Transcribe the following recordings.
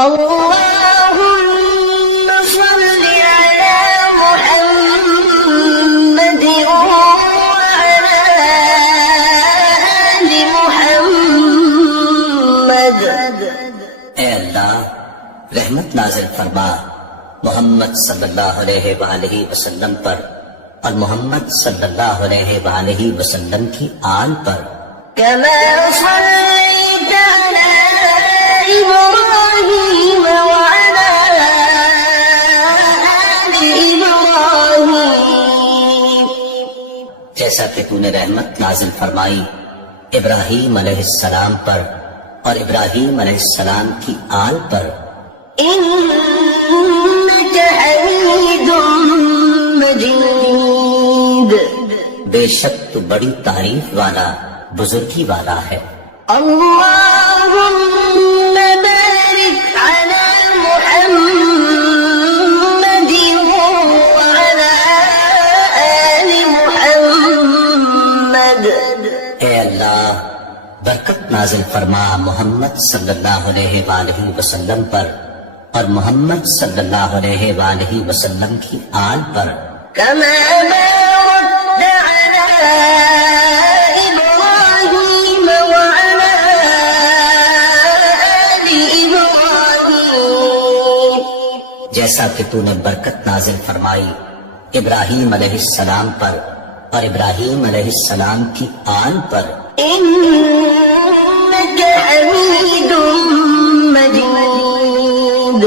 اللهم صل على محمد وعلى آل محمد۔ اے اللہ رحمت نازل فرما محمد صلی اللہ علیہ وآلہ وسلم پر اور محمد صلی اللہ علیہ وآلہ وسلم کی آل پر، كما صليت على إبراهيم وعلى آل إبراهيم، جیسا کہ تو نے رحمت نازل فرمائی ابراہیم علیہ السلام پر اور ابراہیم علیہ السلام کی آل پر، إنك حميد مجيد۔ بے شک تو بڑی تعریف والا بزرگی والا ہے۔ اللهم بارك على محمد وعلى آل محمد۔ اے اللہ برکت نازل فرما محمد صلی اللہ علیہ وآلہ وسلم پر اور محمد صلی اللہ علیہ وآلہ وسلم کی آل پر، كما باركت على إبراهيم وعلى آل إبراهيم، جیسا کہ تو نے برکت نازل فرمائی ابراہیم علیہ السلام پر اور ابراہیم علیہ السلام کی آل پر، إنك حميد مجيد۔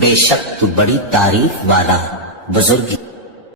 بے شک تو بڑی تعریف والا بزرگی